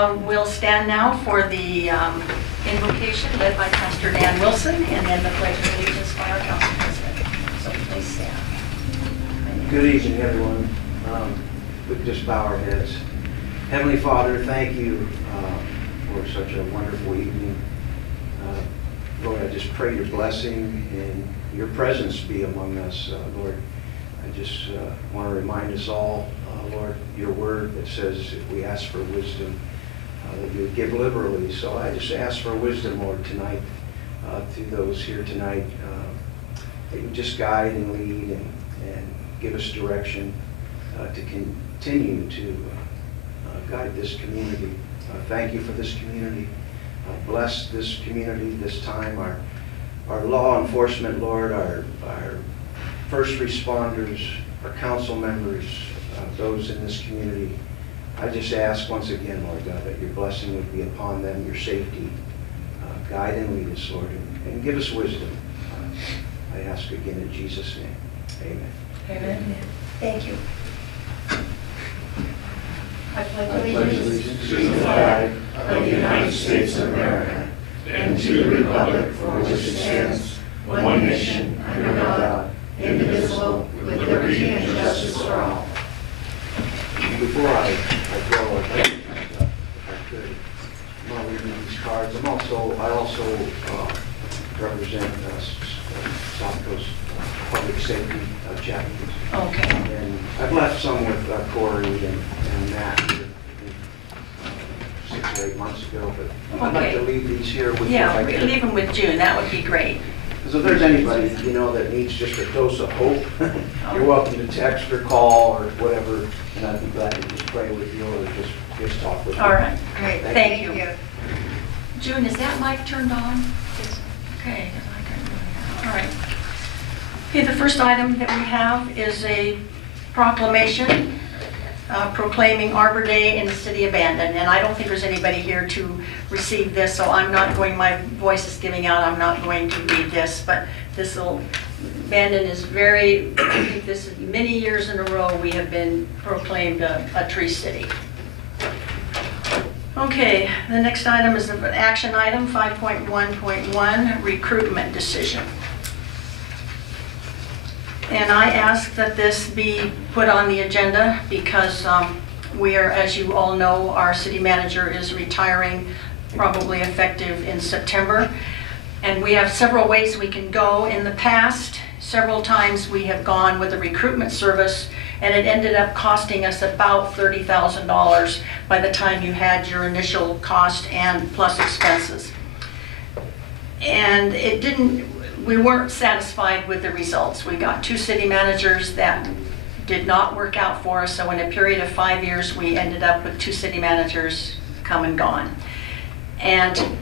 We'll stand now for the invocation led by Pastor Dan Wilson, and then the pledge of allegiance by our council president. So please stand. Good evening, everyone. We can just bow our heads. Heavenly Father, thank you for such a wonderful evening. Lord, I just pray your blessing and your presence be among us, Lord. I just want to remind us all, Lord, your word that says if we ask for wisdom, that you would give liberally. So I just ask for wisdom, Lord, tonight, to those here tonight, that you just guide and lead and give us direction to continue to guide this community. Thank you for this community. Bless this community this time, our law enforcement, Lord, our first responders, our council members, those in this community. I just ask once again, Lord God, that your blessing would be upon them, your safety. Guide and lead us, Lord, and give us wisdom. I ask again in Jesus' name. Amen. Amen. Thank you. I pledge allegiance to the flag of the United States of America and to the republic for which it stands, one nation, under God, indivisible, with liberty and justice for all. Before I go, if I could, I'm not reading these cards. I also represent South Coast Public Safety Champions. Okay. And I've left some with Corey and Matt 6 or 8 months ago, but I'd like to leave these here with you. Yeah, we leave them with June. That would be great. Because if there's anybody, that needs just a dose of hope, you're welcome to text or call or whatever, and I'd be glad to just pray with you or just talk with you. All right. Great. Thank you. June, is that mic turned on? Okay. All right. Okay, the first item that we have is a proclamation proclaiming Arbor Day in the city of Bandon. And I don't think there's anybody here to receive this, so I'm not going, my voice is giving out, I'm not going to read this, but Bandon is very, I think this is many years in a row we have been proclaimed a tree city. Okay, the next item is an action item, 5.1.1, recruitment decision. And I ask that this be put on the agenda because we are, as you all know, our city manager is retiring, probably effective in September. And we have several ways we can go. In the past, several times we have gone with a recruitment service, and it ended up costing us about $30,000 by the time you had your initial cost and plus expenses. And we weren't satisfied with the results. We got 2 city managers that did not work out for us, so in a period of 5 years, we ended up with 2 city managers come and gone. And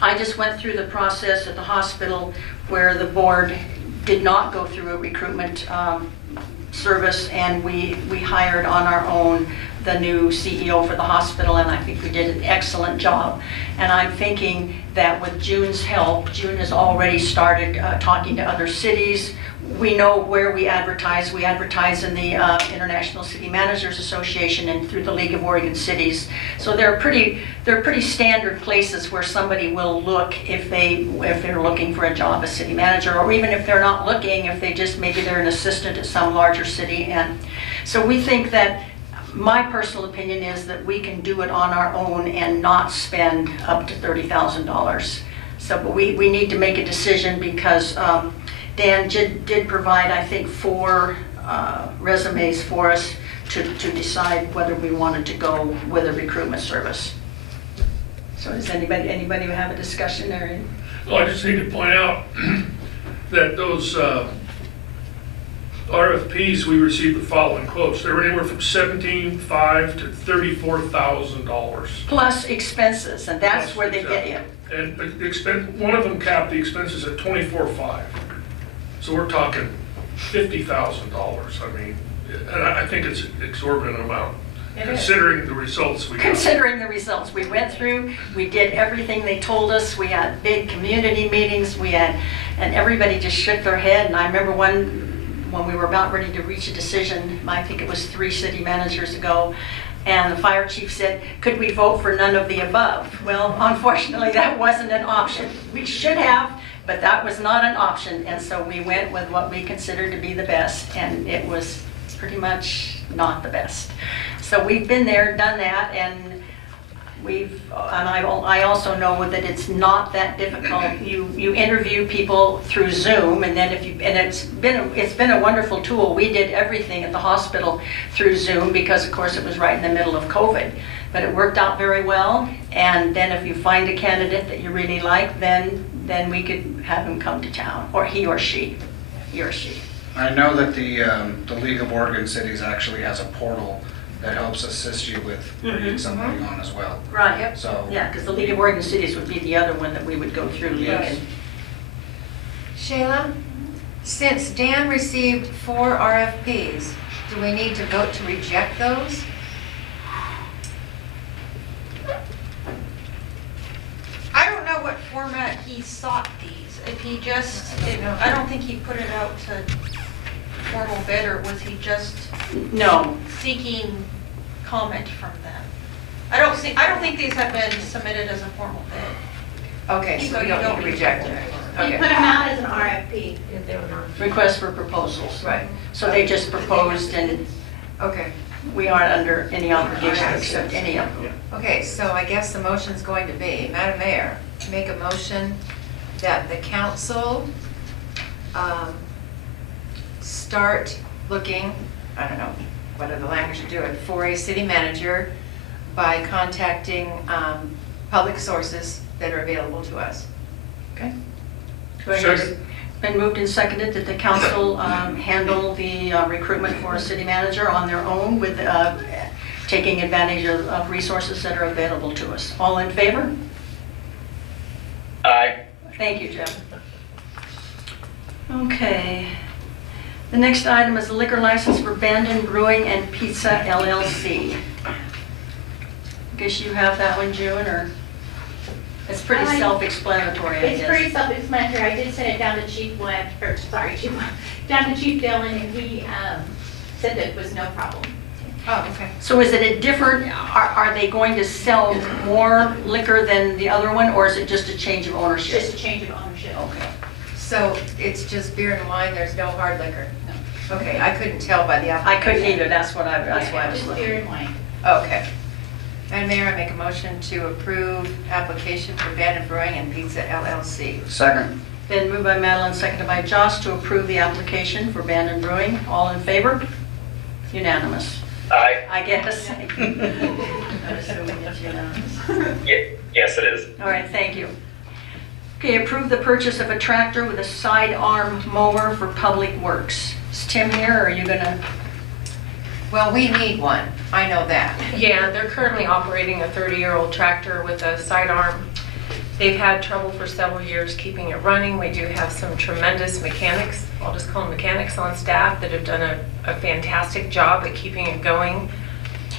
I just went through the process at the hospital where the board did not go through a recruitment service, and we hired on our own the new CEO for the hospital, and I think we did an excellent job. And I'm thinking that with June's help, June has already started talking to other cities. We know where we advertise. We advertise in the International City Managers Association and through the League of Oregon Cities. So they're pretty standard places where somebody will look if they're looking for a job as city manager, or even if they're not looking, if maybe they're an assistant at some larger city. And so we think that, my personal opinion is that we can do it on our own and not spend up to $30,000. So but we need to make a decision because Dan did provide, I think, 4 resumes for us to decide whether we wanted to go with a recruitment service. So does anybody have a discussion there? Well, I just need to point out that those RFPs, we received the following quotes. They were anywhere from $17,500 to $34,000. Plus expenses, and that's where they get you. And one of them capped the expenses at $24,500. So we're talking $50,000. I mean, and I think it's an exorbitant amount. Considering the results we got. Considering the results we went through, we did everything they told us. We had big community meetings. And everybody just shook their head. And I remember when we were about ready to reach a decision, I think it was 3 city managers ago, And the fire chief said, could we vote for none of the above? Well, unfortunately, that wasn't an option. We should have, but that was not an option. And so we went with what we considered to be the best, and it was pretty much not the best. So we've been there, done that, and I also know that it's not that difficult. You interview people through Zoom, and then it's been a wonderful tool. We did everything at the hospital through Zoom because, of course, it was right in the middle of COVID. But it worked out very well. And then if you find a candidate that you really like, then we could have him come to town, or he or she. I know that the League of Oregon Cities actually has a portal that helps assist you with bringing somebody on as well. Right. Yep. So Yeah, because the League of Oregon Cities would be the other one that we would go through. Yes. Shayla, since Dan received 4 RFPs, do we need to vote to reject those? I don't know what format he sought these. If he just, I don't think he put it out to formal bid, or was he just No. seeking comment from them? I don't think these have been submitted as a formal bid. Okay, so we don't need to reject them. You Okay. put them out as an RFP. Request for proposals. Right, So they just proposed, and okay. we aren't under any obligation to accept any of them. Okay, so I guess the motion's going to be, Madam Mayor, make a motion that the council start looking, I don't know, what other language to do it, for a city manager by contacting public sources that are available to us. Okay? Second. Been moved and seconded that the council handle the recruitment for a city manager on their own with taking advantage of resources that are available to us. All in favor? Aye. Thank you, Jeff. Okay. The next item is a liquor license for Bandon Brewing and Pizza LLC. Guess you have that one, June, or? It's pretty self-explanatory, I guess. It's pretty self-explanatory. I did send it down to down to Chief Dillon, and he said that it was no problem. Oh, okay. So is it a different, are they going to sell more liquor than the other one, or is it just a change of It's ownership? just a change of ownership. Okay. So it's just beer and wine, there's no hard liquor? No. Okay, I couldn't tell by the I application. couldn't either, that's why I was Just looking. beer and wine. Okay. Madam Mayor, I make a motion to approve application for Bandon Brewing and Pizza LLC. second. Been moved by Madeline, seconded by Josh to approve the application for Bandon Brewing. All in favor? Unanimous. Aye. I guess. I'm assuming it's unanimous. Yes, it is. All right, thank you. Okay, approve the purchase of a tractor with a sidearm mower for public works. Is Tim here, or are you gonna? Well, we need one, I know that. Yeah, they're currently operating a 30-year-old tractor with a sidearm. They've had trouble for several years keeping it running. We do have some tremendous mechanics, I'll just call them mechanics on staff, that have done a fantastic job at keeping it going.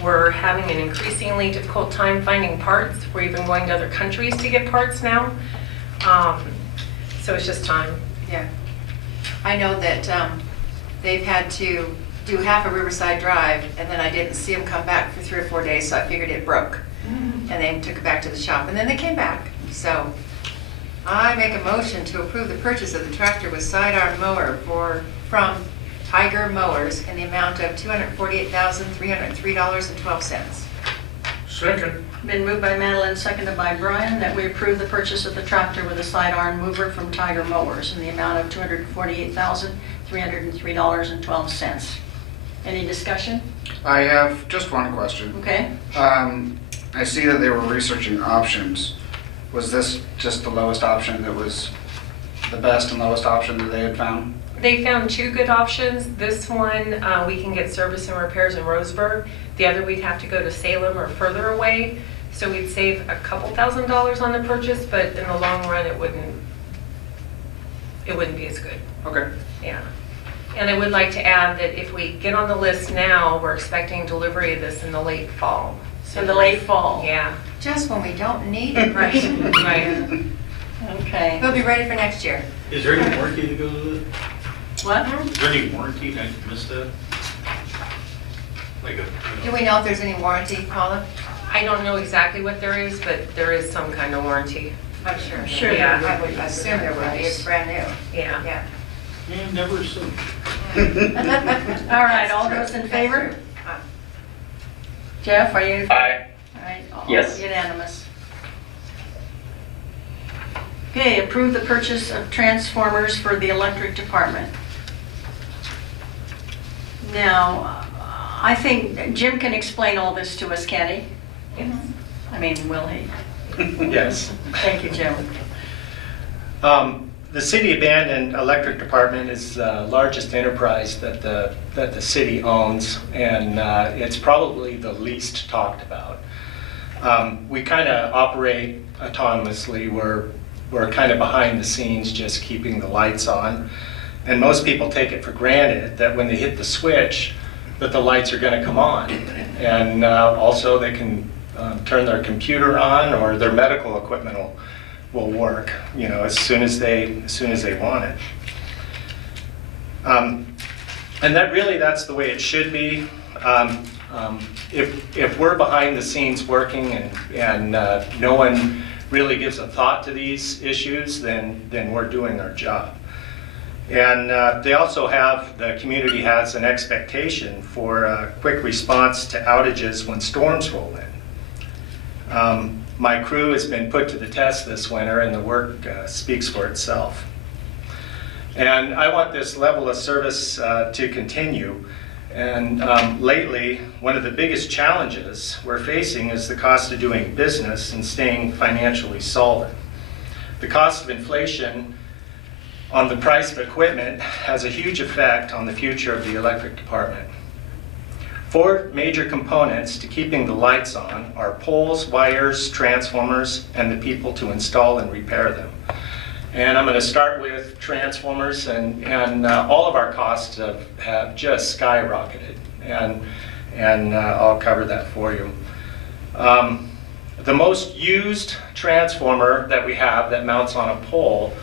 We're having an increasingly difficult time finding parts. We're even going to other countries to get parts now. So it's just time. Yeah. I know that they've had to do half of Riverside Drive, and then I didn't see them come back for 3 or 4 days, so I figured it broke. And they took it back to the shop, and then they came back. So I make a motion to approve the purchase of the tractor with sidearm mower from Tiger Mowers in the amount of $248,303.12. Second. Been moved by Madeline, seconded by Brian, that we approve the purchase of the tractor with a sidearm mover from Tiger Mowers in the amount of $248,303.12. Any discussion? I have just one question. Okay. I see that they were researching options. Was this just the lowest option that was the best and lowest option that they had found? They found 2 good options. This one, we can get service and repairs in Roseburg. The other, we'd have to go to Salem or further away. So we'd save a couple $1,000s on the purchase, but in the long run, it wouldn't be as good. Okay. Yeah. And I would like to add that if we get on the list now, we're expecting delivery of this in the late fall. In the late fall? Yeah. Just when we don't need it. Right. Right. Okay. We'll be ready for next year. Is there any warranty that goes with it? What? Is there any warranty? I missed that. like a, Do we know if there's any warranty, Paula? I don't know exactly what there is, but there is some kind of warranty. I'm sure. there Sure would. there I would assume there would be, it's brand new. Yeah. Yeah. and never assume. All right, all those in favor? Jeff, are you? Aye. All right, all Yes. unanimous. Okay, approve the purchase of transformers for the electric department. Now, I think Jim can explain all this to us, can he? I mean, will he? Yes. Thank you, Jim. The city of Bandon Electric Department is the largest enterprise that the city owns, and it's probably the least talked about. We kind of operate autonomously. We're kind of behind the scenes, just keeping the lights on. And most people take it for granted that when they hit the switch, that the lights are going to come on. And also they can turn their computer on, or their medical equipment will work, you know, as soon as they want it. And that's the way it should be. If we're behind the scenes working and no one really gives a thought to these issues, then we're doing our job. And they also the community has an expectation for a quick response to outages when storms roll in. My crew has been put to the test this winter, and the work speaks for itself. And I want this level of service to continue. And lately, one of the biggest challenges we're facing is the cost of doing business and staying financially solvent. The cost of inflation on the price of equipment has a huge effect on the future of the electric department. 4 major components to keeping the lights on are poles, wires, transformers, and the people to install and repair them. And I'm going to start with transformers, and all of our costs have just skyrocketed, and I'll cover that for you. The most used transformer that we have that mounts on a pole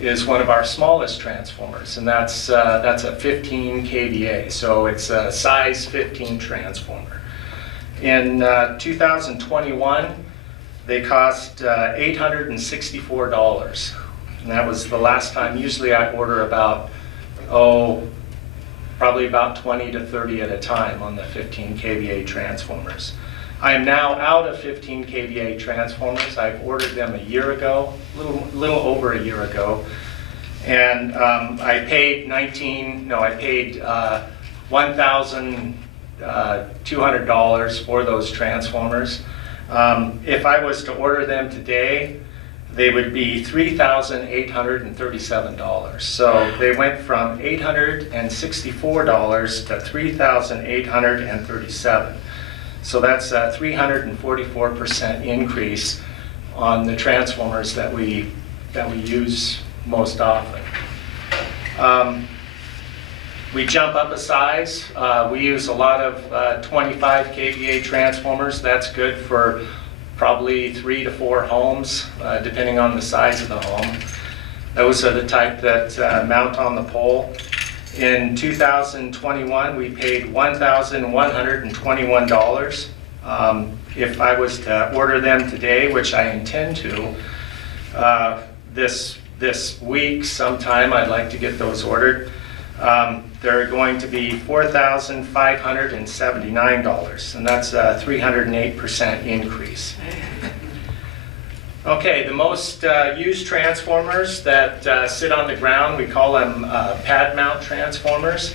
is one of our smallest transformers, and that's a 15 kVA, so it's a size 15 transformer. In 2021, they cost $864, and that was the last time. Usually I order probably about 20 to 30 at a time on the 15 kVA transformers. I am now out of 15 kVA transformers. I've ordered them a year ago, a little over a year ago, and I paid $1,200 for those transformers. If I was to order them today, they would be $3,837. So they went from $864 to $3,837. So that's a 344% increase on the transformers that we use most often. We jump up a size. We use a lot of 25 kVA transformers. That's good for probably 3 to 4 homes, depending on the size of the home. Those are the type that mount on the pole. In 2021, we paid $1,121. If I was to order them today, which I intend to, this week sometime, I'd like to get those ordered. They're going to be $4,579, and that's a 308% increase. Okay, the most used transformers that sit on the ground, we call them pad mount transformers.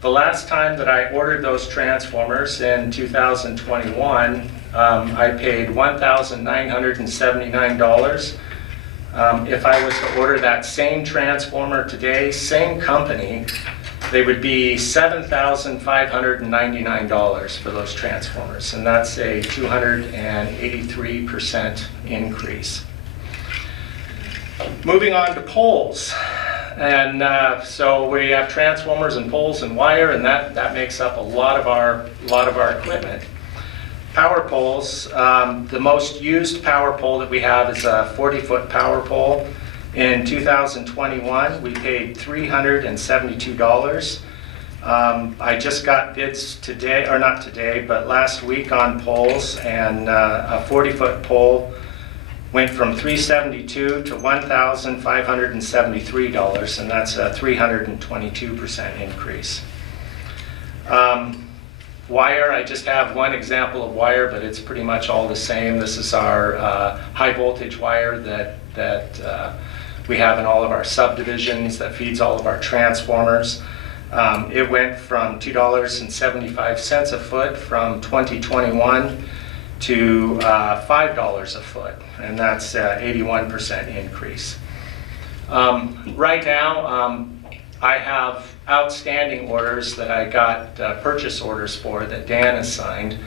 The last time that I ordered those transformers in 2021, I paid $1,979. If I was to order that same transformer today, same company, they would be $7,599 for those transformers, and that's a 283% increase. Moving on to poles, and so we have transformers and poles and wire, and that makes up a lot of our equipment. Power poles, the most used power pole that we have is a 40-foot power pole. In 2021, we paid $372. I just got bids today, or not today, but last week on poles, and a 40-foot pole went from $372 to $1,573, and that's a 322% increase. Wire, I just have one example of wire, but it's pretty much all the same. This is our high voltage wire that we have in all of our subdivisions that feeds all of our transformers. It went from $2.75 a foot from 2021 to $5 a foot, and that's an 81% increase. Right now, I have outstanding orders that I got purchase orders for that Dan has signed.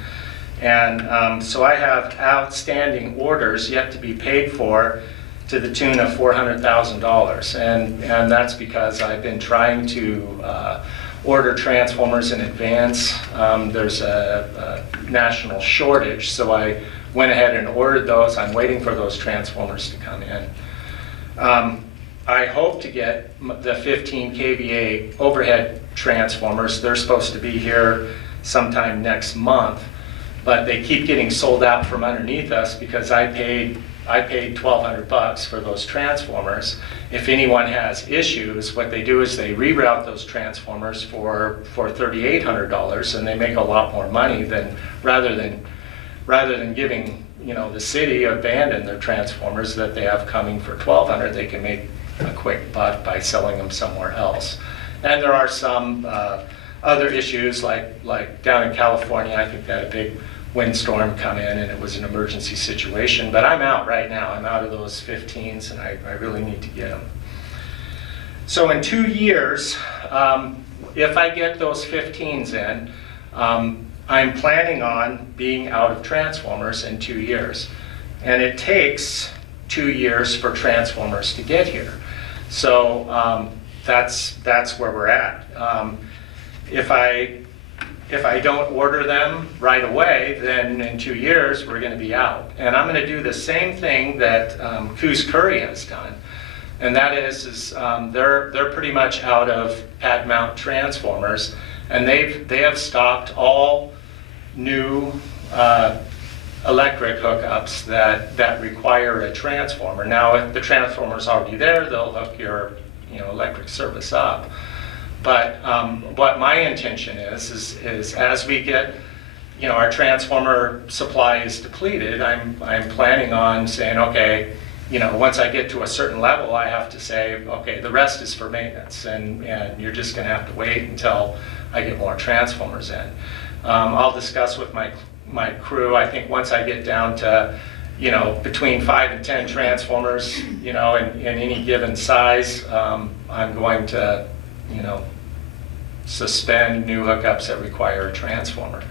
And so I have outstanding orders yet to be paid for to the tune of $400,000. And that's because I've been trying to order transformers in advance. There's a national shortage, so I went ahead and ordered those. I'm waiting for those transformers to come in. I hope to get the 15 kVA overhead transformers. They're supposed to be here sometime next month, but they keep getting sold out from underneath us because I paid $1,200 for those transformers. If anyone has issues, what they do is they reroute those transformers for $3,800, and they make a lot more money than rather than giving the city of Bandon their transformers that they have coming for $1,200. They can make a quick buck by selling them somewhere else. And there are some other issues like down in California. I think they had a big windstorm come in and it was an emergency situation, but I'm out right now. I'm out of those 15s, and I really need to get them. So in 2 years, if I get those 15s in, I'm planning on being out of transformers in 2 years. And it takes 2 years for transformers to get here. So that's where we're at. If I don't order them right away, then in 2 years we're going to be out. And I'm going to do the same thing that Coos Curry has done, and that is they're pretty much out of pad mount transformers, and they have stopped all new electric hookups that require a transformer. Now, if the transformer's already there, they'll hook your electric service up. But what my intention is as we get, our transformer supply is depleted, I'm planning on saying, okay, once I get to a certain level, I have to say, okay, the rest is for maintenance, and you're just going to have to wait until I get more transformers in. I'll discuss with my crew. I think once I get down to, between 5 and 10 transformers, in any given size, I'm going to, suspend new hookups that require a transformer.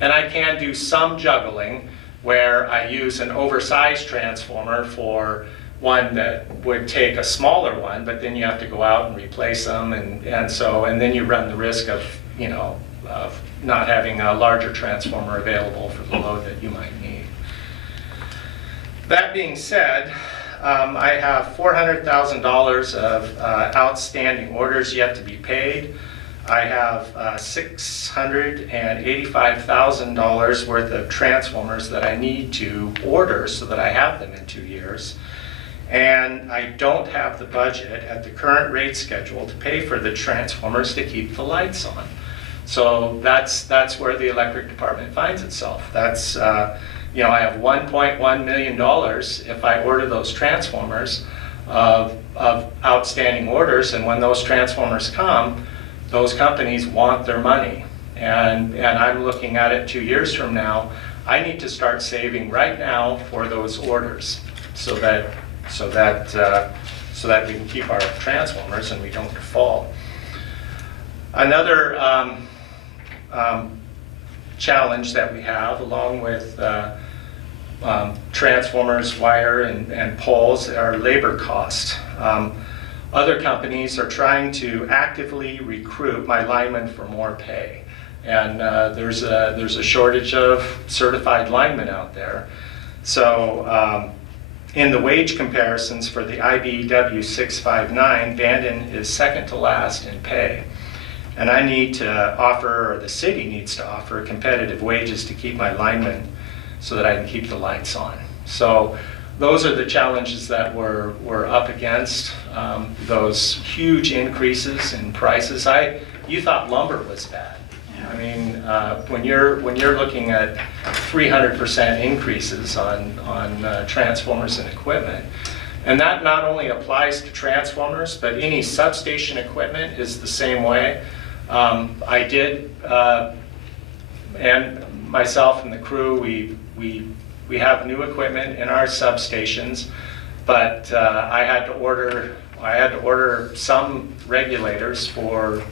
And I can do some juggling where I use an oversized transformer for one that would take a smaller one, but then you have to go out and replace them, and then you run the risk of, of not having a larger transformer available for the load that you might need. That being said, I have $400,000 of outstanding orders yet to be paid. I have $685,000 worth of transformers that I need to order so that I have them in 2 years. And I don't have the budget at the current rate schedule to pay for the transformers to keep the lights on. So that's where the electric department finds itself. That's, I have $1.1 million if I order those transformers of outstanding orders, and when those transformers come, those companies want their money. And I'm looking at it 2 years from now. I need to start saving right now for those orders so that we can keep our transformers and we don't default. Another challenge that we have, along with transformers, wire, and poles, are labor costs. Other companies are trying to actively recruit my linemen for more pay, and there's a shortage of certified linemen out there. So in the wage comparisons for the IBEW 659, Bandon is second to last in pay. And I need to offer, or the city needs to offer, competitive wages to keep my linemen so that I can keep the lights on. So those are the challenges that we're up against. Those huge increases in prices. You thought lumber was bad. I mean, when you're looking at 300% increases on transformers and equipment, and that not only applies to transformers, but any substation equipment is the same way. I did, and myself and the crew, we have new equipment in our substations, but I had to order some regulators for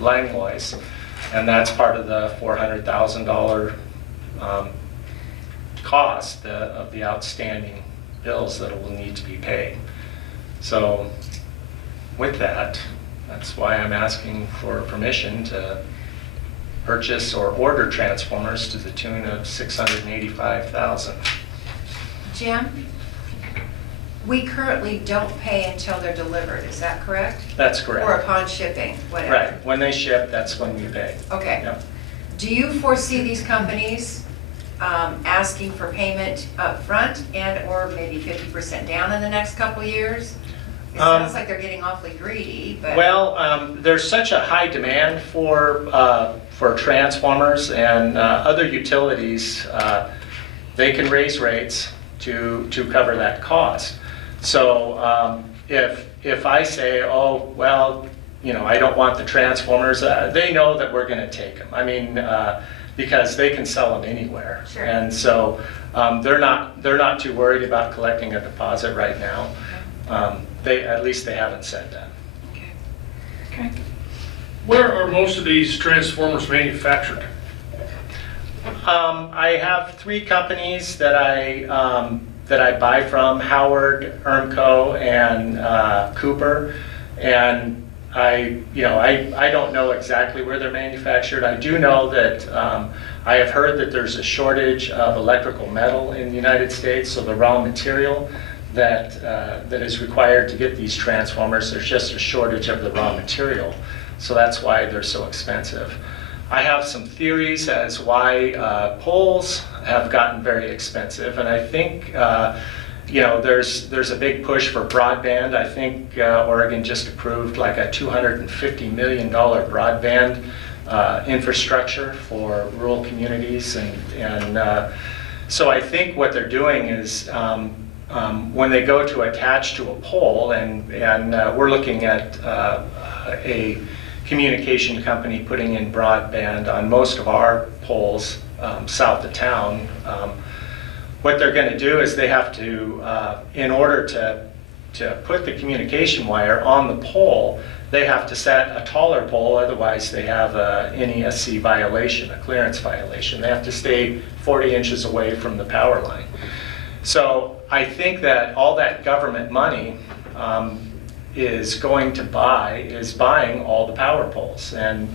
Langlois, and that's part of the $400,000 cost of the outstanding bills that will need to be paid. So with that, that's why I'm asking for permission to purchase or order transformers to the tune of $685,000. Jim, we currently don't pay until they're delivered, is that correct? That's correct. Or upon shipping, whatever. Right, when they ship, that's when we pay. Okay. Yep. Do you foresee these companies asking for payment up front and/or maybe 50% down in the next couple of years? It sounds like they're getting awfully greedy, but... Well, there's such a high demand for transformers and other utilities. They can raise rates to cover that cost. So if I say, oh, well, you know, I don't want the transformers, they know that we're going to take them. I mean, because they can sell them anywhere. Sure. And so they're not too worried about collecting a deposit right now. At least they haven't said that. Okay. Where are most of these transformers manufactured? I have 3 companies that I buy from: Howard, Ermco, and Cooper. And I don't know exactly where they're manufactured. I do know that I have heard that there's a shortage of electrical metal in the United States, so the raw material that is required to get these transformers, there's just a shortage of the raw material. So that's why they're so expensive. I have some theories as why poles have gotten very expensive, and I think there's a big push for broadband. I think Oregon just approved like a $250 million broadband infrastructure for rural communities, and so I think what they're doing is when they go to attach to a pole, and we're looking at a communication company putting in broadband on most of our poles south of town. What they're going to do is they have to, in order to put the communication wire on the pole, they have to set a taller pole, otherwise they have a NESC violation, a clearance violation. They have to stay 40 inches away from the power line. So I think that all that government money is buying all the power poles, and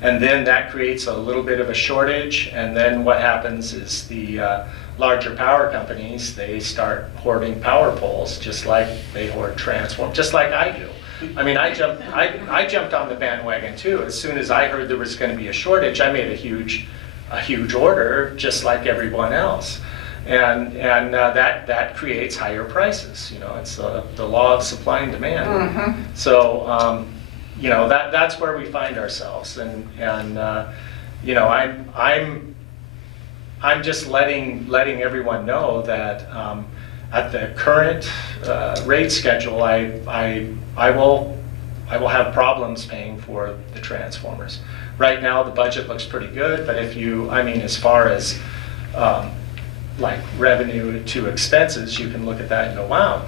then that creates a little bit of a shortage, and then what happens is the larger power companies, they start hoarding power poles just like they hoard transformers, just like I do. I mean, I jumped on the bandwagon too. As soon as I heard there was going to be a shortage, I made a huge order just like everyone else. And that creates higher prices. You know, it's the law of supply and demand. Mm-hmm. So that's where we find ourselves, and I'm just letting everyone know that at the current rate schedule, I will have problems paying for the transformers. Right now, the budget looks pretty good, but as far as like revenue to expenses, you can look at that and go, wow,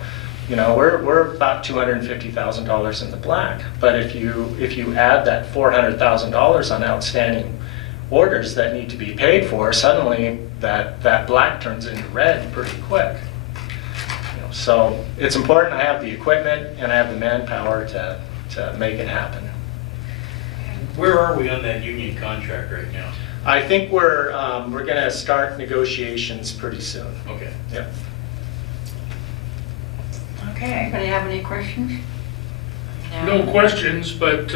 you know, we're about $250,000 in the black. But if you add that $400,000 on outstanding orders that need to be paid for, suddenly that black turns into red pretty quick. You know, so it's important I have the equipment and I have the manpower to make it happen. Where are we on that union contract right now? I think we're going to start negotiations pretty soon. Okay. Yep. Okay, anybody have any questions? No questions, but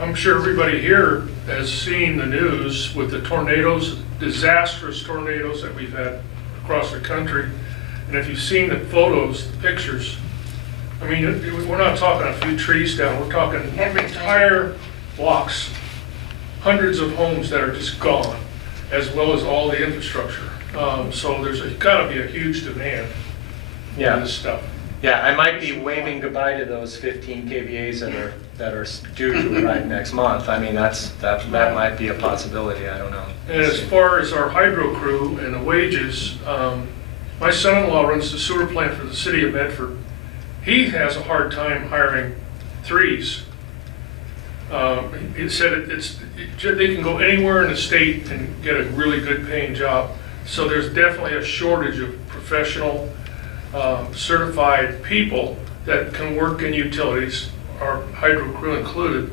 I'm sure everybody here has seen the news with the tornadoes, disastrous tornadoes that we've had across the country. And if you've seen the photos, the pictures, I mean, we're not talking a few trees down, we're talking Everything. entire blocks, hundreds of homes that are just gone, as well as all the infrastructure. So there's gotta be a huge demand for Yeah. this stuff. Yeah, I might be waving goodbye to those 15 KVAs that are due to arrive next month. I mean, that might be a possibility, I don't know. And as far as our hydro crew and the wages, my son-in-law runs the sewer plant for the city of Medford. He has a hard time hiring threes. He said they can go anywhere in the state and get a really good paying job. So there's definitely a shortage of professional, certified people that can work in utilities, our hydro crew included.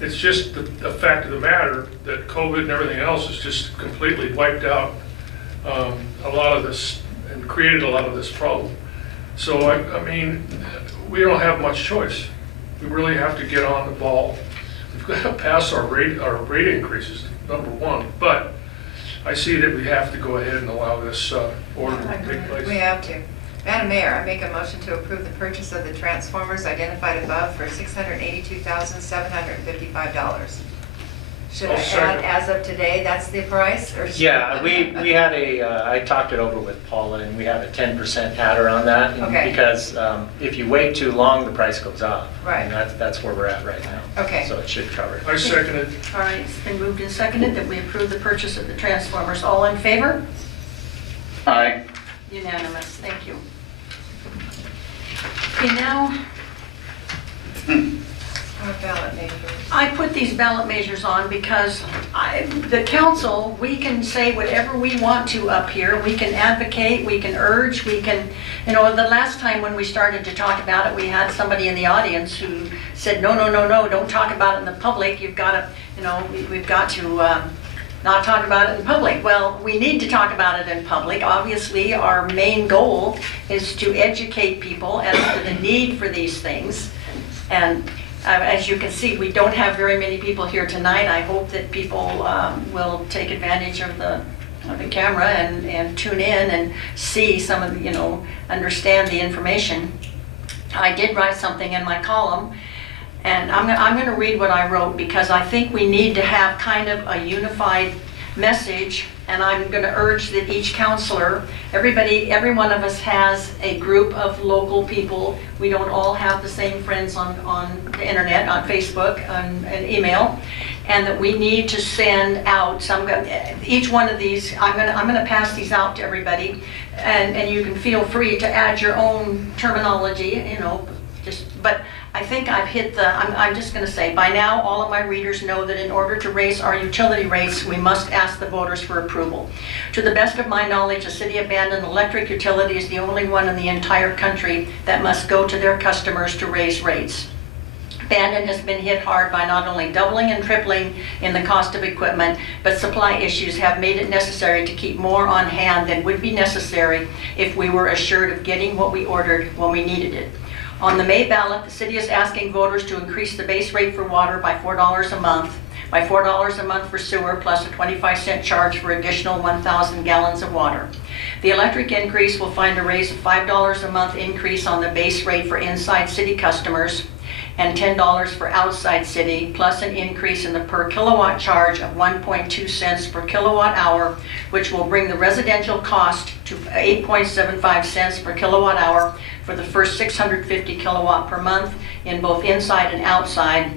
It's just the fact of the matter that COVID and everything else has just completely wiped out a lot of this and created a lot of this problem. So I mean, we don't have much choice. We really have to get on the ball. We've got to pass our rate increases, number one. But I see that we have to go ahead and allow this order to take place. We have to. Madam Mayor, I make a motion to approve the purchase of the transformers identified above for $682,755. Should I I'll second. add, as of today, that's the price? Or should- Yeah, we had I talked it over with Paula, and we have a 10% adder on that. And Okay. because if you wait too long, the price goes up. Right. And that's where we're at right now. Okay. So it should cover it. I second it. All right, it's been moved and seconded that we approve the purchase of the transformers. All in favor? Aye. Unanimous, thank you. Okay, now, Our ballot measures. I put these ballot measures on because the council, we can say whatever we want to up here. We can advocate, we can urge, we can, the last time when we started to talk about it, we had somebody in the audience who said, no, don't talk about it in the public. You've got to, we've got to not talk about it in public. Well, we need to talk about it in public. Obviously, our main goal is to educate people as to the need for these things. And as you can see, we don't have very many people here tonight. I hope that people will take advantage of the camera and tune in and see some of the, understand the information. I did write something in my column, and I'm going to read what I wrote because I think we need to have kind of a unified message, and I'm going to urge that each counselor, every one of us has a group of local people. We don't all have the same friends on the internet, on Facebook, and email, and that we need to send out each one of these. I'm going to pass these out to everybody, and you can feel free to add your own terminology, but I think I've hit I'm just going to say, by now all of my readers know that in order to raise our utility rates, we must ask the voters for approval. To the best of my knowledge, the City of Bandon Electric Utility is the only one in the entire country that must go to their customers to raise rates. Bandon has been hit hard by not only doubling and tripling in the cost of equipment, but supply issues have made it necessary to keep more on hand than would be necessary if we were assured of getting what we ordered when we needed it. On the May ballot, the city is asking voters to increase the base rate for water by $4 a month, by $4 a month for sewer, plus a 25-cent charge for additional 1,000 gallons of water. The electric increase will find a raise of $5 a month increase on the base rate for inside city customers and $10 for outside city, plus an increase in the per kilowatt charge of 1.2 cents per kilowatt hour, which will bring the residential cost to 8.75 cents per kilowatt hour for the first 650 kilowatt per month in both inside and outside,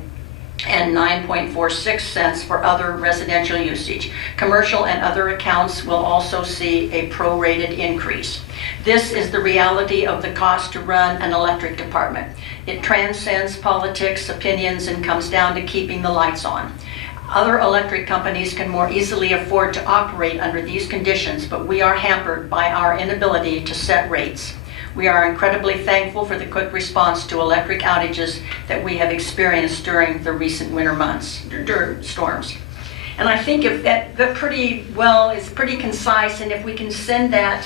and 9.46 cents for other residential usage. Commercial and other accounts will also see a prorated increase. This is the reality of the cost to run an electric department. It transcends politics, opinions, and comes down to keeping the lights on. Other electric companies can more easily afford to operate under these conditions, but we are hampered by our inability to set rates. We are incredibly thankful for the quick response to electric outages that we have experienced during the recent winter months, during storms. And I think if that pretty well is pretty concise, and if we can send that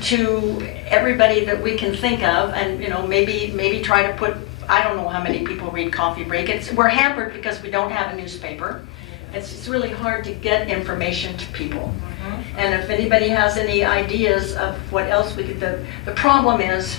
to everybody that we can think of, and maybe try to put I don't know how many people read Coffee Break. We're hampered because we don't have a newspaper. It's really hard to get information to people. And if anybody has any ideas of what else we could, the problem is,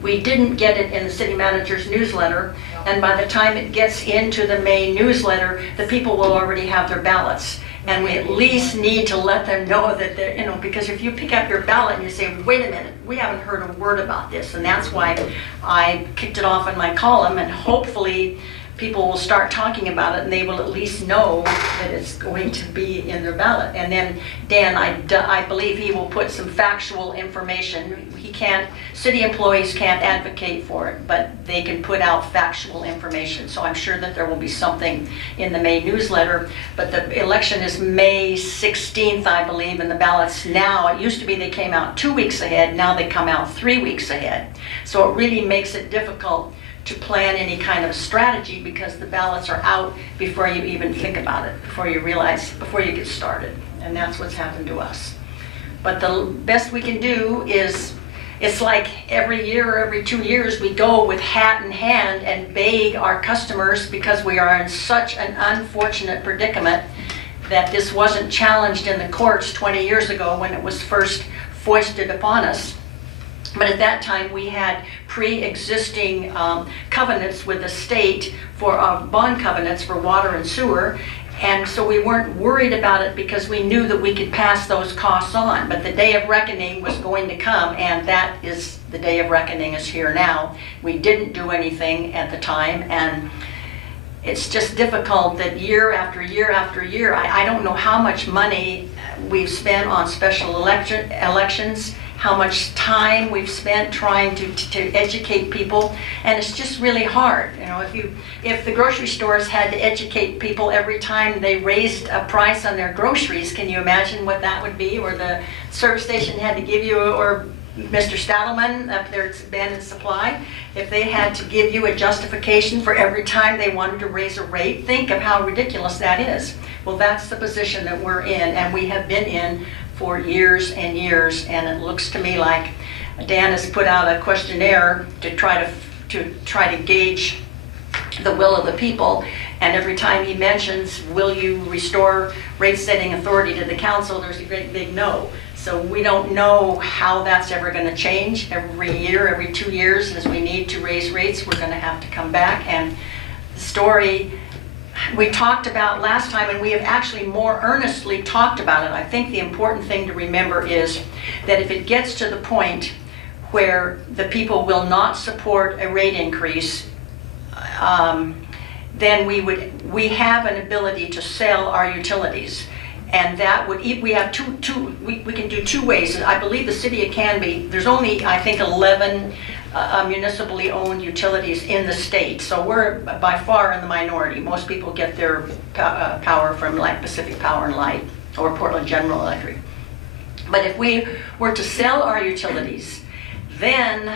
we didn't get it in the city manager's newsletter, and by the time it gets into the May newsletter, the people will already have their ballots. And we at least need to let them know that they're, because if you pick up your ballot and you say, wait a minute, we haven't heard a word about this, and that's why I kicked it off in my column, and hopefully people will start talking about it and they will at least know that it's going to be in their ballot. And then Dan, I believe he will put some factual information. He can't, city employees can't advocate for it, but they can put out factual information. So I'm sure that there will be something in the May newsletter. But the election is May 16th, I believe, and the ballots now, it used to be they came out 2 weeks ahead, now they come out 3 weeks ahead. So it really makes it difficult to plan any kind of strategy because the ballots are out before you even think about it, before you realize, before you get started. And that's what's happened to us. But the best we can do is, it's like every year or every 2 years we go with hat in hand and beg our customers, because we are in such an unfortunate predicament that this wasn't challenged in the courts 20 years ago when it was first foisted upon us. But at that time, we had pre-existing covenants with the state for bond covenants for water and sewer. And so we weren't worried about it because we knew that we could pass those costs on. But the day of reckoning was going to come, and that is, the day of reckoning is here now. We didn't do anything at the time, and it's just difficult that year after year after year, I don't know how much money we've spent on special elections, how much time we've spent trying to educate people, and it's just really hard. If the grocery stores had to educate people every time they raised a price on their groceries, can you imagine what that would be? Or the service station had to give you, or Mr. Stadelman up there at Bandon Supply, if they had to give you a justification for every time they wanted to raise a rate, think of how ridiculous that is. Well, that's the position that we're in, and we have been in for years and years, and it looks to me like Dan has put out a questionnaire to try to gauge the will of the people, and every time he mentions, will you restore rate setting authority to the council, there's a great big no. So we don't know how that's ever going to change. Every year, every 2 years, as we need to raise rates, we're going to have to come back. And the story we talked about last time, and we have actually more earnestly talked about it. I think the important thing to remember is that if it gets to the point where the people will not support a rate increase, then we have an ability to sell our utilities. And that would, we have we can do two ways. I believe the city of Canby, there's only, I think, 11 municipally owned utilities in the state. So we're by far in the minority. Most people get their power from like Pacific Power and Light or Portland General Electric. But if we were to sell our utilities, then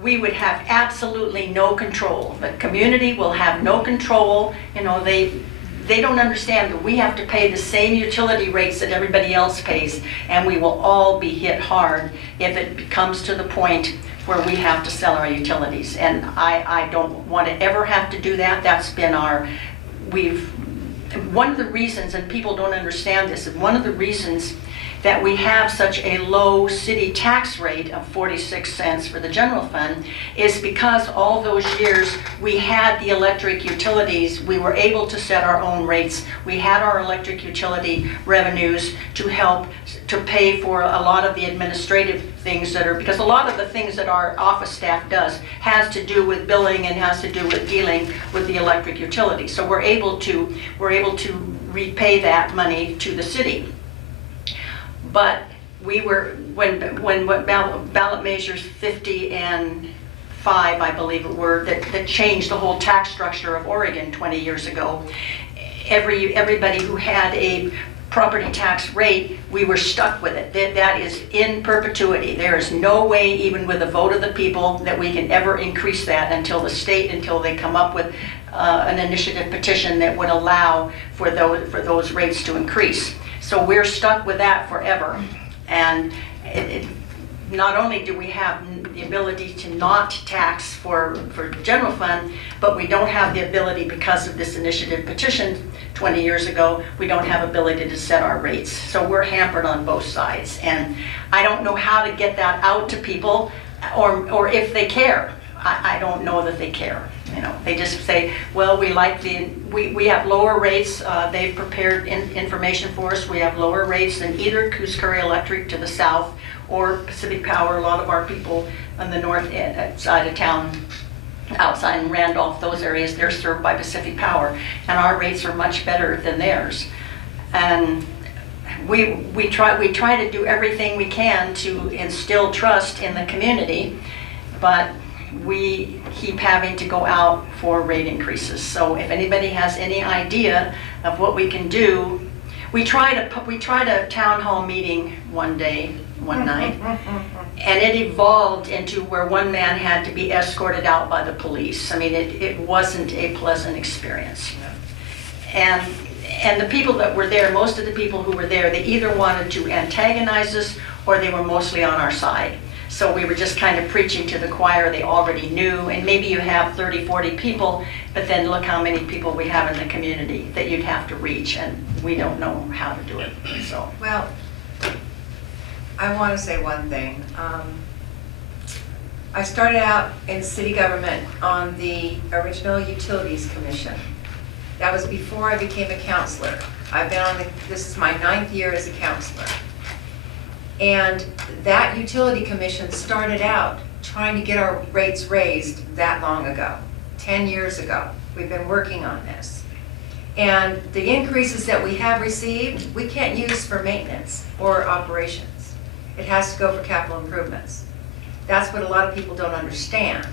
we would have absolutely no control. The community will have no control. They don't understand that we have to pay the same utility rates that everybody else pays, and we will all be hit hard if it comes to the point where we have to sell our utilities. And I don't want to ever have to do that. That's been one of the reasons, and people don't understand this, and one of the reasons that we have such a low city tax rate of 46 cents for the general fund is because all those years we had the electric utilities, we were able to set our own rates. We had our electric utility revenues to help to pay for a lot of the administrative things because a lot of the things that our office staff does has to do with billing and has to do with dealing with the electric utility. So we're able to repay that money to the city. But we were, when ballot measures 50 and 5, I believe it were, that changed the whole tax structure of Oregon 20 years ago, everybody who had a property tax rate, we were stuck with it. That is in perpetuity. There is no way, even with a vote of the people, that we can ever increase that until they come up with an initiative petition that would allow for those rates to increase. So we're stuck with that forever. And not only do we have, the ability to not tax for general fund, but we don't have the ability, because of this initiative petition 20 years ago, we don't have ability to set our rates. So we're hampered on both sides. And I don't know how to get that out to people, or if they care. I don't know that they care. You know, they just say, well, we have lower rates. They've prepared information for us. We have lower rates than either Coos Curry Electric to the south or Pacific Power. A lot of our people on the north side of town, outside in Randolph, those areas, they're served by Pacific Power, and our rates are much better than theirs. And we try to do everything we can to instill trust in the community, but we keep having to go out for rate increases. So if anybody has any idea of what we can do, we tried a town hall meeting one night, and it evolved into where one man had to be escorted out by the police. I mean, it wasn't a pleasant experience. And the people that were there, most of the people who were there, they either wanted to antagonize us or they were mostly on our side. So we were just kind of preaching to the choir they already knew, and maybe you have 30, 40 people, but then look how many people we have in the community that you'd have to reach, and we don't know how to do it, so. Well, I want to say one thing. I started out in city government on the original Utilities Commission. That was before I became a counselor. I've been on this is my 9th year as a counselor. And that utility commission started out trying to get our rates raised that long ago, 10 years ago. We've been working on this. And the increases that we have received, we can't use for maintenance or operations. It has to go for capital improvements. That's what a lot of people don't understand.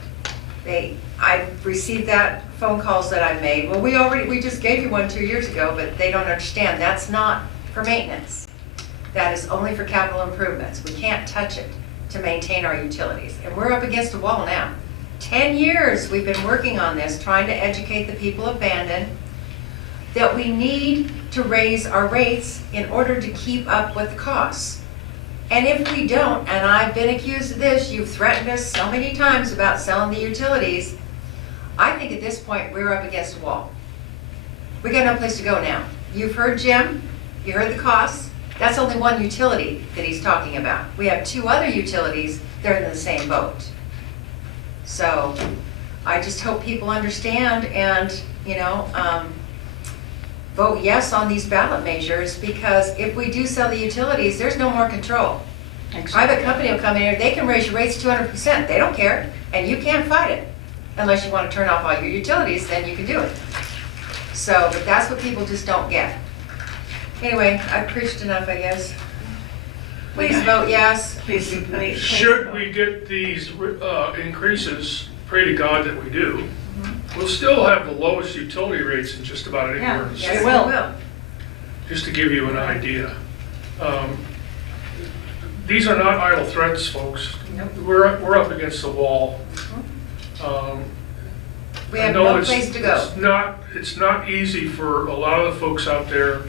I received that phone calls that I made. Well, we just gave you one 2 years ago, but they don't understand. That's not for maintenance. That is only for capital improvements. We can't touch it to maintain our utilities. And we're up against a wall now. 10 years we've been working on this, trying to educate the people of Bandon that we need to raise our rates in order to keep up with the costs. And if we don't, and I've been accused of this, you've threatened us so many times about selling the utilities, I think at this point we're up against a wall. We got no place to go now. You've heard Jim, you heard the costs. That's only one utility that he's talking about. We have 2 other utilities that are in the same boat. So I just hope people understand and, vote yes on these ballot measures, because if we do sell the utilities, there's no more control. Private company will come in here, they can raise your rates 200%. They don't care, and you can't fight it. Unless you want to turn off all your utilities, then you can do it. So, but that's what people just don't get. Anyway, I've preached enough, I guess. Please vote yes. Please. Should we get these increases, pray to God that we do, we'll still have the lowest utility rates in just about anywhere in the Yeah, state. we will. Just to give you an idea. These are not idle threats, folks. Nope. We're up against the wall. We have I know no place to go. It's not easy for a lot of the folks out there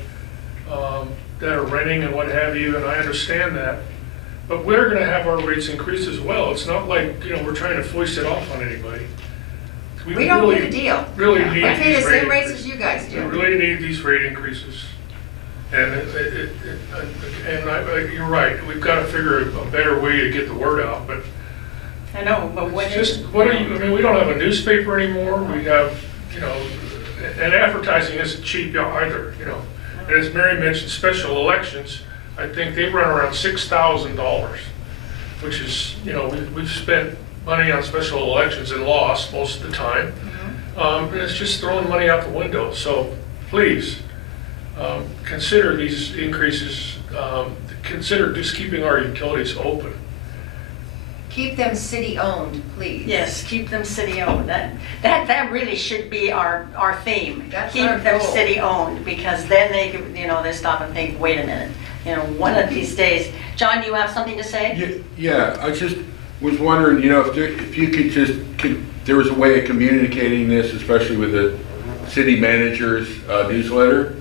that are renting and what have you, and I understand that. But we're going to have our rates increase as well. It's not like, we're trying to foist it off on anybody. We don't need a deal. Really We need pay these the rate same rates increases. as you guys We do. really need these rate increases. And you're right, we've got to figure a better way to get the word out, but I know, but when it's just, we don't have a newspaper anymore, we have, and advertising isn't cheap either, And as Mary mentioned, special elections, I think they run around $6,000, which is, we've spent money on special elections and lost most of the time. And it's just throwing money out the window. So please, consider these increases, consider just keeping our utilities open. Keep them city-owned, please. Yes, keep them city-owned. That really should be our theme. That's Keep our them goal. city-owned, because then they stop and think, wait a minute, one of these days. John, do you have something to say? Yeah, I just was wondering, if you could there was a way of communicating this, especially with the city manager's newsletter,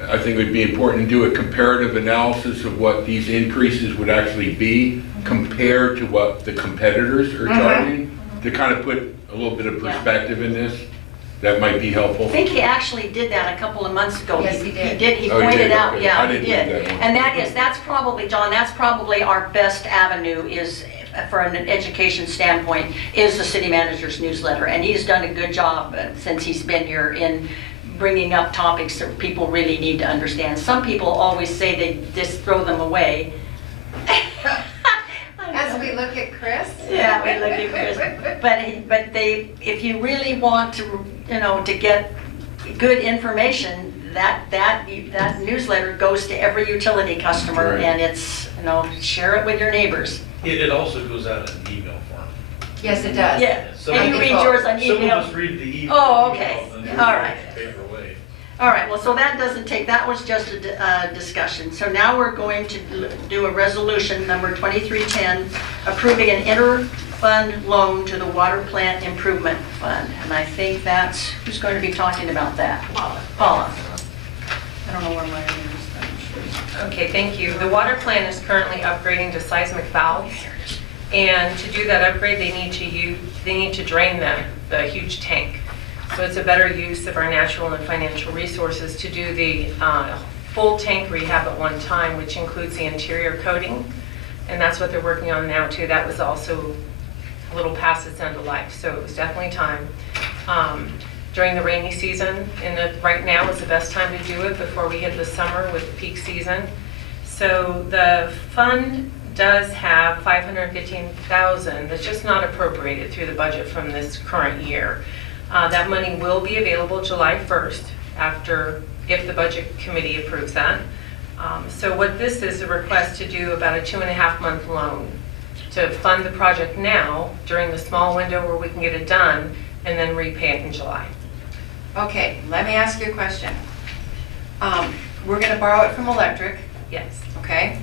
I think it would be important to do a comparative analysis of what these increases would actually be compared to what the competitors are charging, to kind of put a little bit of perspective in this. That might be helpful. I think he actually did that a couple of months ago. Yes, he did. He Oh, he pointed did? out, Okay. yeah, I he didn't read did. that one. And that's probably, John, that's probably our best avenue is, for an education standpoint, is the city manager's newsletter. And he's done a good job since he's been here in bringing up topics that people really need to understand. Some people always say they just throw them away. As we look at Chris? Yeah, we look at Chris. But if you really want to, to get good information, that newsletter goes to every utility customer, Right. and it's, share it with your neighbors. It also goes out in email form. Yes, it does. Yeah, Some and you of read us- yours on Some of email. us read the email. Oh, okay. and then All we right. read the paper away. All right, well, so that that was just a discussion. So now we're going to do a resolution, number 2310, approving an inter-fund loan to the Water Plant Improvement Fund. And I think that's, who's going to be talking about that? Paula. I don't know where my name is. Okay, thank you. The water plant is currently upgrading to seismic valves. And to do that upgrade, they need to drain the huge tank. So it's a better use of our natural and financial resources to do the full tank rehab at one time, which includes the interior coating. And that's what they're working on now too. That was also a little past its end of life, so it was definitely time. During the rainy season, right now is the best time to do it before we hit the summer with peak season. So the fund does have $515,000 that's just not appropriated through the budget from this current year. That money will be available July 1st if the budget committee approves that. So what this is a request to do about a 2.5-month loan to fund the project now during the small window where we can get it done and then repay it in July. Okay, let me ask you a question. We're gonna borrow it from electric, Yes. okay?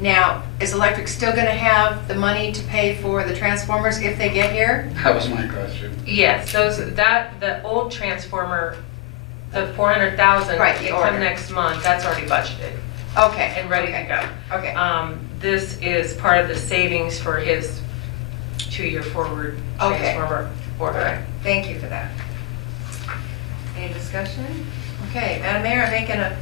Now, is electric still gonna have the money to pay for the transformers if they get here? That was my question. Yes, the old transformer, the 400,000 Right, the to order. come next month, that's already budgeted Okay. and ready to okay, go. Okay, This is part of the savings for his 2-year forward Okay. transformer order. thank you for that. Any discussion? Okay, Madam Mayor, I'm making a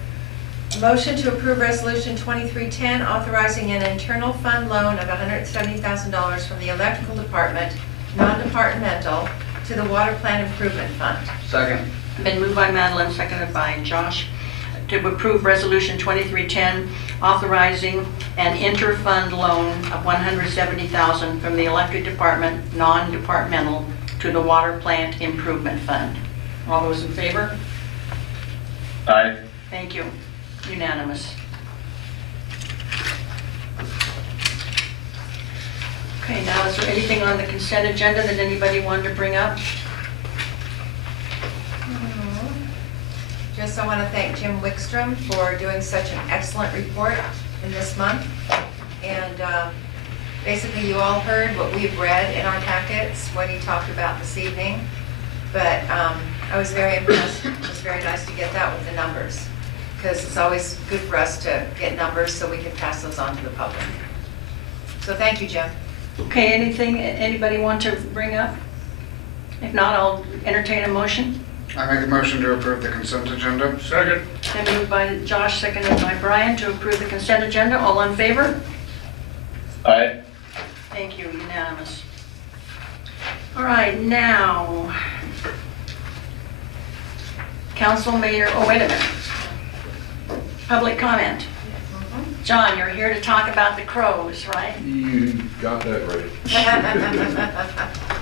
motion to approve Resolution 2310, authorizing an internal fund loan of $170,000 from the electrical department, non-departmental, to the water plant improvement fund. Second. Been moved by Madeline, seconded by Josh, to approve Resolution 2310, authorizing an inter-fund loan of $170,000 from the electric department, non-departmental, to the water plant improvement fund. All those in favor? Aye. Thank you. Unanimous. Okay, now is there anything on the consent agenda that anybody wanted to bring up? Just I want to thank Jim Wickstrom for doing such an excellent report in this month. And basically you all heard what we've read in our packets, what he talked about this evening. But I was very impressed. It was very nice to get that with the numbers, because it's always good for us to get numbers so we can pass those on to the public. So thank you, Jim. Okay, anything anybody want to bring up? If not, I'll entertain a motion. I make a motion to approve the consent agenda. Second. Then moved by Josh, seconded by Brian, to approve the consent agenda. All in favor? Aye. Thank you, unanimous. All right, now, council mayor, oh, wait a minute. Public comment. John, you're here to talk about the crows, right? You got that right.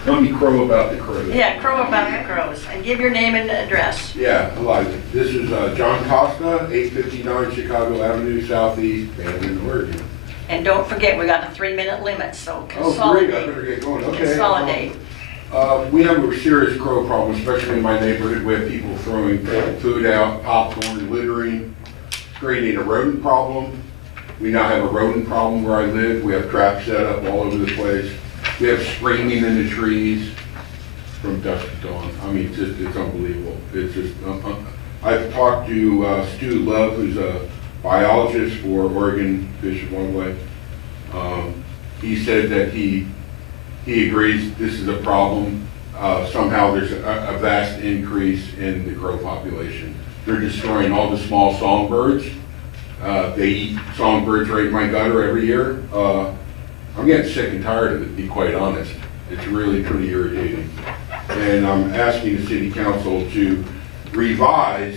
Let me crow about the crows. Yeah, crow about the crows, and give your name and address. Yeah, Elijah. This is John Costa, 859 Chicago Avenue Southeast, Bandon, Oregon. And don't forget, we got a 3-minute limit, so Oh, great, I consolidate. better get going, okay. Consolidate. We have a serious crow problem, especially in my neighborhood. We have people throwing food out, popcorn, littering, creating a rodent problem. We now have a rodent problem where I live. We have traps set up all over the place. We have screaming in the trees from dusk to dawn. I mean, it's unbelievable. It's just I've talked to Stu Love, who's a biologist for Oregon Fish and Wildlife. He said that he agrees this is a problem. Somehow there's a vast increase in the crow population. They're destroying all the small songbirds. They eat songbirds right in my gutter every year. I'm getting sick and tired of it, to be quite honest. It's really pretty irritating. And I'm asking the city council to revise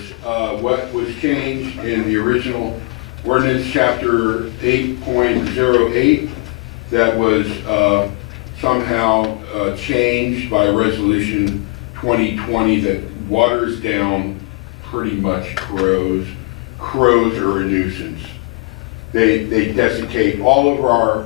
what was changed in the original ordinance, chapter 8.08, that was somehow changed by resolution 2020 that waters down pretty much crows. Crows are a nuisance. They desiccate all over our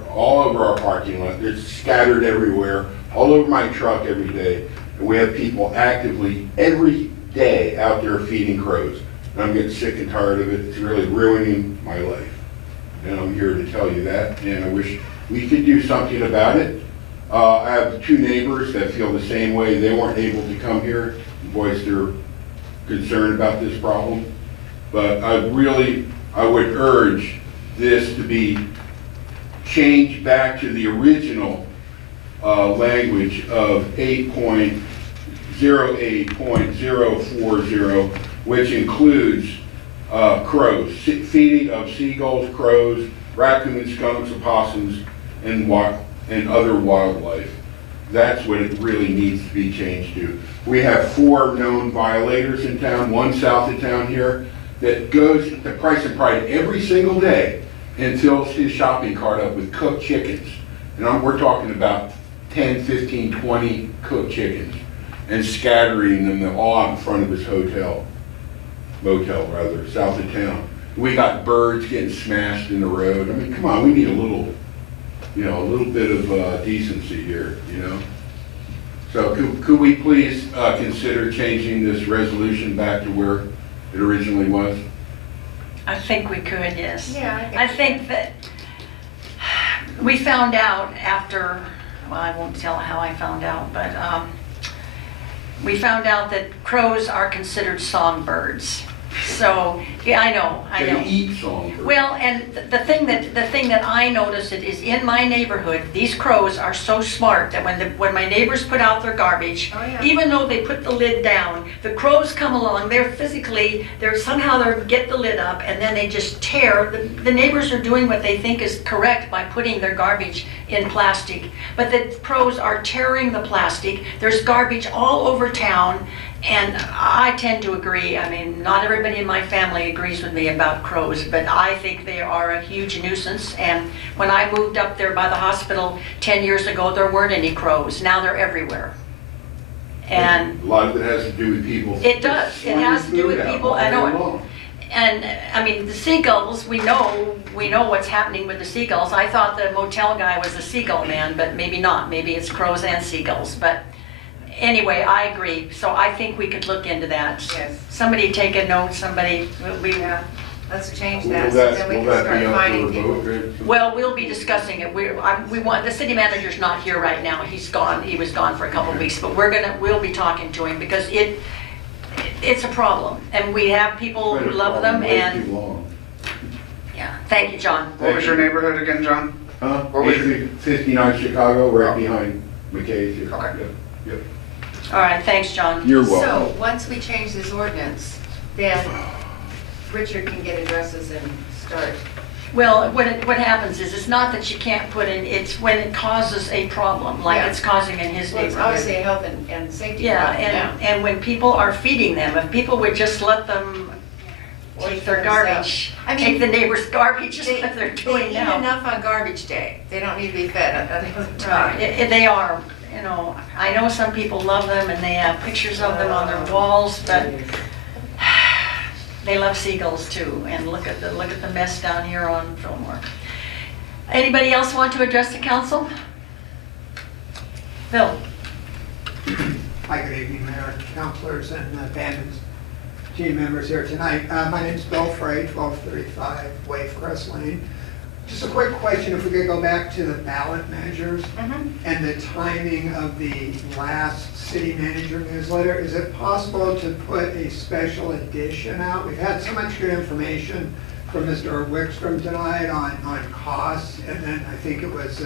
parking lot. They're scattered everywhere, all over my truck every day. And we have people actively every day out there feeding crows. And I'm getting sick and tired of it. It's really ruining my life. And I'm here to tell you that. And I wish we could do something about it. I have 2 neighbors that feel the same way. They weren't able to come here and voice their concern about this problem. But I would urge this to be changed back to the original language of 8.08.040, which includes crows, feeding of seagulls, crows, raccoons, skunks, opossums, and other wildlife. That's what it really needs to be changed to. We have 4 known violators in town, one south of town here, that goes to Price and Pride every single day and fills his shopping cart up with cooked chickens. And we're talking about 10, 15, 20 cooked chickens and scattering them all out in front of his motel south of town. We got birds getting smashed in the road. I mean, come on, we need a little bit of decency here, you know? So could we please consider changing this resolution back to where it originally was? I think we could, yes. Yeah, I think that we found out after, well, I won't tell how I found out, but we found out that crows are considered songbirds. So, yeah, I know. They eat songbirds. Well, and the thing that I noticed is in my neighborhood, these crows are so smart that when my neighbors put out their garbage, Oh, yeah. even though they put the lid down, the crows come along. They're somehow they get the lid up, and then they just tear. The neighbors are doing what they think is correct by putting their garbage in plastic, but the crows are tearing the plastic. There's garbage all over town. And I tend to agree. I mean, not everybody in my family agrees with me about crows, but I think they are a huge nuisance. And when I moved up there by the hospital 10 years ago, there weren't any crows. Now they're everywhere. And a lot of it has to do with people. it does. It has to do with people. I know it. And I mean, the seagulls, we know what's happening with the seagulls. I thought the motel guy was the seagull man, but maybe not. Maybe it's crows and seagulls. But anyway, I agree. So I think we could look into that. Yes. Somebody take a note, Yeah, let's change Will that, so that, then we will can that start be up finding for a people. vote? Greg? well, we'll be discussing it. We want, the city manager's not here right now. He's gone. He was gone for a couple of weeks, but we'll be talking to him because it's a problem. And we have people who love them Way too and, long. yeah. Thank you, John. What was your neighborhood again, John? Huh? What was your- 59 Chicago, right behind McKay's here. Okay. Yep. All right, thanks, John. You're So, welcome. once we change this ordinance, then Richard can get addresses and start. Well, what happens is, it's not that you can't put in, it's when it causes a problem, like Yeah. it's causing in his Well, it's neighborhood. obviously a health and safety Yeah, problem now. and when people are feeding them, if people would just let them take their garbage, I mean, take the neighbor's garbage, just like they're doing They eat now. enough on garbage day. They don't need to be fed another time. They are, I know some people love them and they have pictures of them on their walls, but they love seagulls too. And look at the mess down here on Fillmore. Anybody else want to address the council? Bill? Hi, good evening, Mayor, councilors, and Bandon's team members here tonight. My name is Bill Frey, 1235 Wave Crest Lane. Just a quick question, if we could go back to the ballot measures and the timing of the last city manager newsletter, is it possible to put a special edition out? We've had so much good information from Mr. Wickstrom tonight on costs, and then I think it was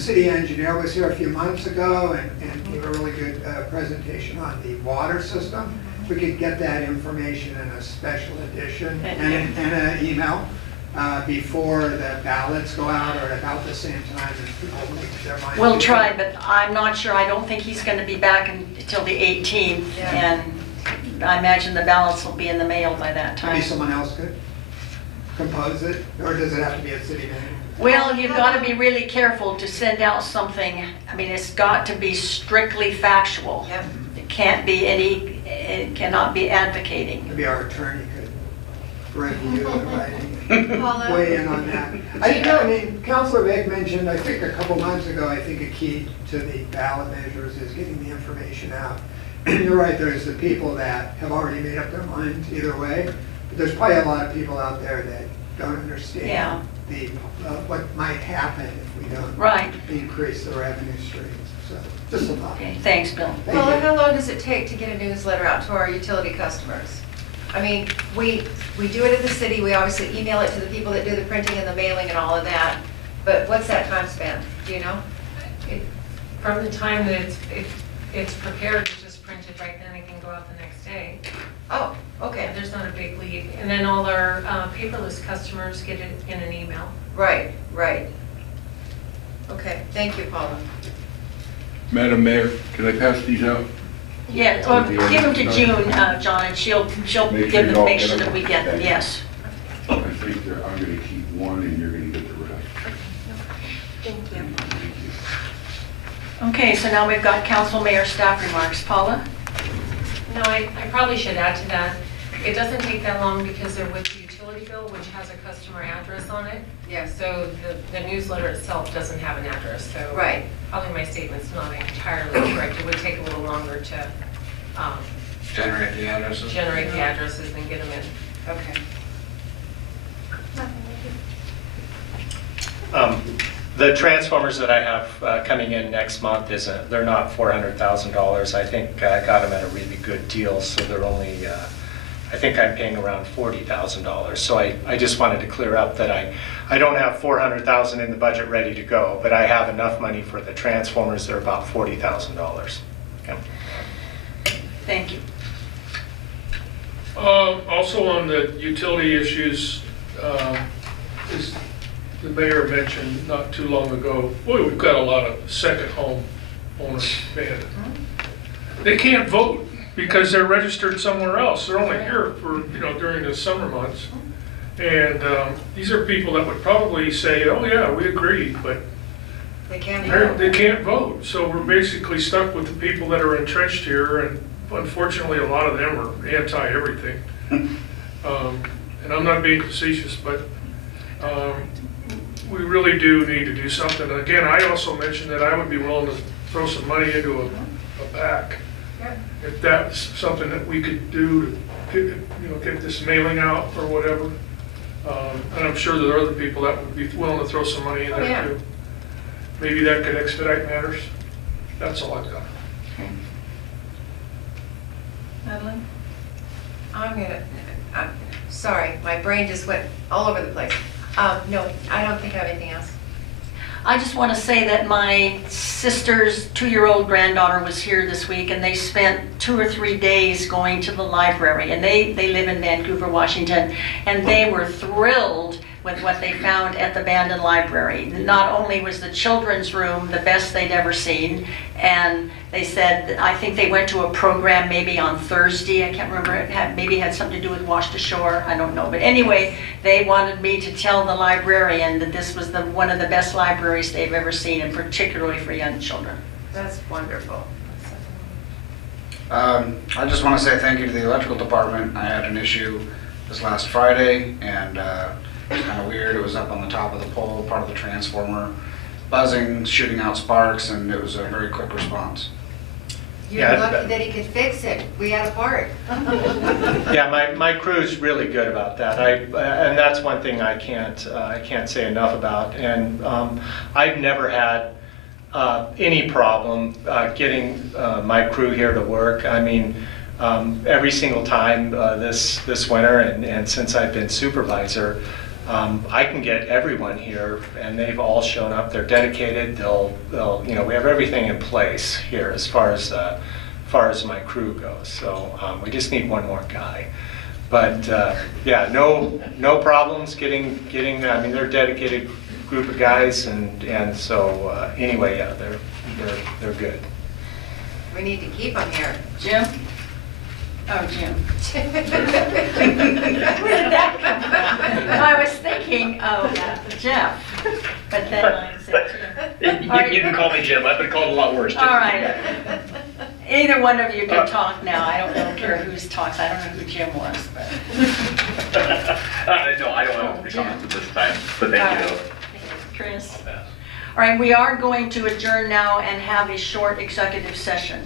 city engineer was here a few months ago and gave a really good presentation on the water system. We could get that information in a special edition and an email before the ballots go out, or about the same time as people make their mind. We'll try, but I'm not sure. I don't think he's going to be back until the 18th, and I imagine the ballots will be in the mail by that time. Maybe someone else could compose it, or does it have to be a city manager? Well, you've got to be really careful to send out something. I mean, it's got to be strictly factual. Yep. It can't be it cannot be advocating. Maybe our attorney could review the writing and Paula? weigh in on that. I mean, Councilor Vick mentioned, I think a couple months ago, I think a key to the ballot measures is getting the information out. And you're right, there's the people that have already made up their minds either way. But there's probably a lot of people out there that don't understand the what might happen if we don't increase the revenue streams. So just a thought. Okay, thanks, Bill. Thank Paula, you. how long does it take to get a newsletter out to our utility customers? I mean, we do it in the city, we obviously email it to the people that do the printing and the mailing and all of that, but what's that time span, do you know? From the time that it's prepared, it's just printed right then, it can go out the next day. Oh, okay, There's not a big lead. And then all our paperless customers get it in an email. right. Okay, thank you, Paula. Madam Mayor, can I pass these out? Yeah, well, give them to June, John, and she'll Make give sure them, you all make get sure them. that we get them, Okay. yes. I think I'm gonna keep one and you're gonna get the rest. Thank you. Thank you. Okay, so now we've got council mayor staff remarks. Paula? No, I probably should add to that. It doesn't take that long because they're with the utility bill, which has a customer address on it. Yes. So the newsletter itself doesn't have an address, so. Right. Probably my statement's not entirely correct. It would take a little longer to Generate the addresses. generate the addresses and get them in. Okay. The transformers that I have coming in next month they're not $400,000. I think I got them at a really good deal, so they're only, I think I'm paying around $40,000. So I just wanted to clear up that I don't have $400,000 in the budget ready to go, but I have enough money for the transformers. They're about $40,000. Okay. Thank you. Also on the utility issues, as the mayor mentioned not too long ago, boy, we've got a lot of second home owners, Bandon. They can't vote because they're registered somewhere else. They're only here for, during the summer months. And these are people that would probably say, oh yeah, we agree, but They can't they can't vote. So we're basically stuck with the people that are entrenched here, and unfortunately, a lot of them are anti-everything. And I'm not being facetious, but we really do need to do something. And again, I also mentioned that I would be willing to throw some money into a PAC. If that's something that we could do to get this mailing out or whatever. And I'm sure there are other people that would be willing to throw some money in there too. Maybe that could expedite matters. That's all I've got. Madeline? Sorry, my brain just went all over the place. No, I don't think I have anything else. I just want to say that my sister's 2-year-old granddaughter was here this week, and they spent 2 or 3 days going to the library, and they live in Vancouver, Washington, and they were thrilled with what they found at the Bandon Library. Not only was the children's room the best they'd ever seen, and they said, I think they went to a program maybe on Thursday, I can't remember, maybe it had something to do with Wash to Shore, I don't know. But anyway, they wanted me to tell the librarian that this was one of the best libraries they've ever seen, and particularly for young children. That's wonderful. I just want to say thank you to the electrical department. I had an issue this last Friday, and it was kind of weird. It was up on the top of the pole, part of the transformer, buzzing, shooting out sparks, and it was a very quick response. You're Yeah, lucky that he could fix it. We had a part. Yeah, my crew's really good about that. And that's one thing I can't say enough about. And I've never had any problem getting my crew here to work. I mean, every single time this winter and since I've been supervisor, I can get everyone here, and they've all shown up. They're dedicated. They'll we have everything in place here as far as my crew goes. So we just need one more guy. But yeah, no problems getting. I mean, they're a dedicated group of guys, and so anyway, yeah, they're good. We need to keep them here. Jim? Oh, Jim. Where did that come from? I was thinking of Jeff, but then I said Jim. You can call me Jim. I've been called a lot worse. All right. Either one of you can talk now. I don't care who's talks. I don't know who Jim was, but. No, I don't have to comment at this time, but thank you. Chris. All right, we are going to adjourn now and have a short executive session.